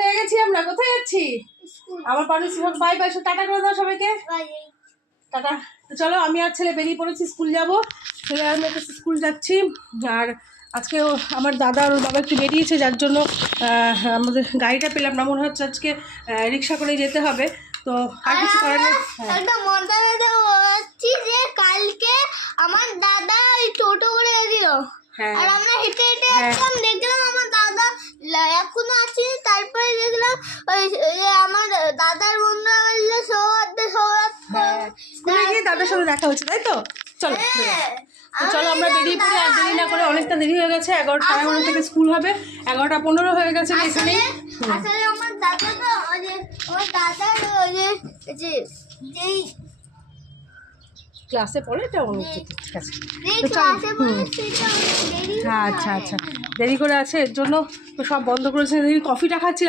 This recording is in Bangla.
হয়ে গেছি আমরা। কোথায় যাচ্ছি? আমার পানুস বাই বাই, টাটা করে দাও সবাইকে। টাটা। তো চলো, আমি আর ছেলে বেরিয়ে পড়েছি, স্কুল যাবো। ছেলে আমি একটা স্কুল যাচ্ছি। আর আজকে আমার দাদা আর ওর বাবা একটু বেরিয়েছে, যার জন্য আমাদের গাড়িটা পেলাম না। মনে হচ্ছে আজকে রিক্সা করে যেতে হবে। তো আর কিছু করার নেই। একটা মজা হচ্ছে যে কালকে আমার দাদা ওই টোটো করে গেছিল, আর আমরা হেঁটে হেঁটে আসলাম, দেখলাম আমার দাদা এখনো আছে। তারপরে দেখলাম ওই আমার দাদার বন্ধুরা বললো সৌহার্দ্য স্কুলে গিয়ে দাদার সাথে দেখা হচ্ছে, তাই তো? চলো চলো আমরা বেরিয়ে পড়ি, আর দেরি না করে। অনেকটা দেরি হয়ে গেছে, 11টা 11:30 থেকে স্কুল হবে, 11:15 হয়ে গেছে এখানে। আসলে আমার দাদা তো আমার দাদার যেই ক্লাসে পড়ে এটা অনুষ্ঠিত। ঠিক আছে, আচ্ছা আচ্ছা, দেরি করে আছে এর জন্য তো সব বন্ধ করেছে। কফিটা খাচ্ছি।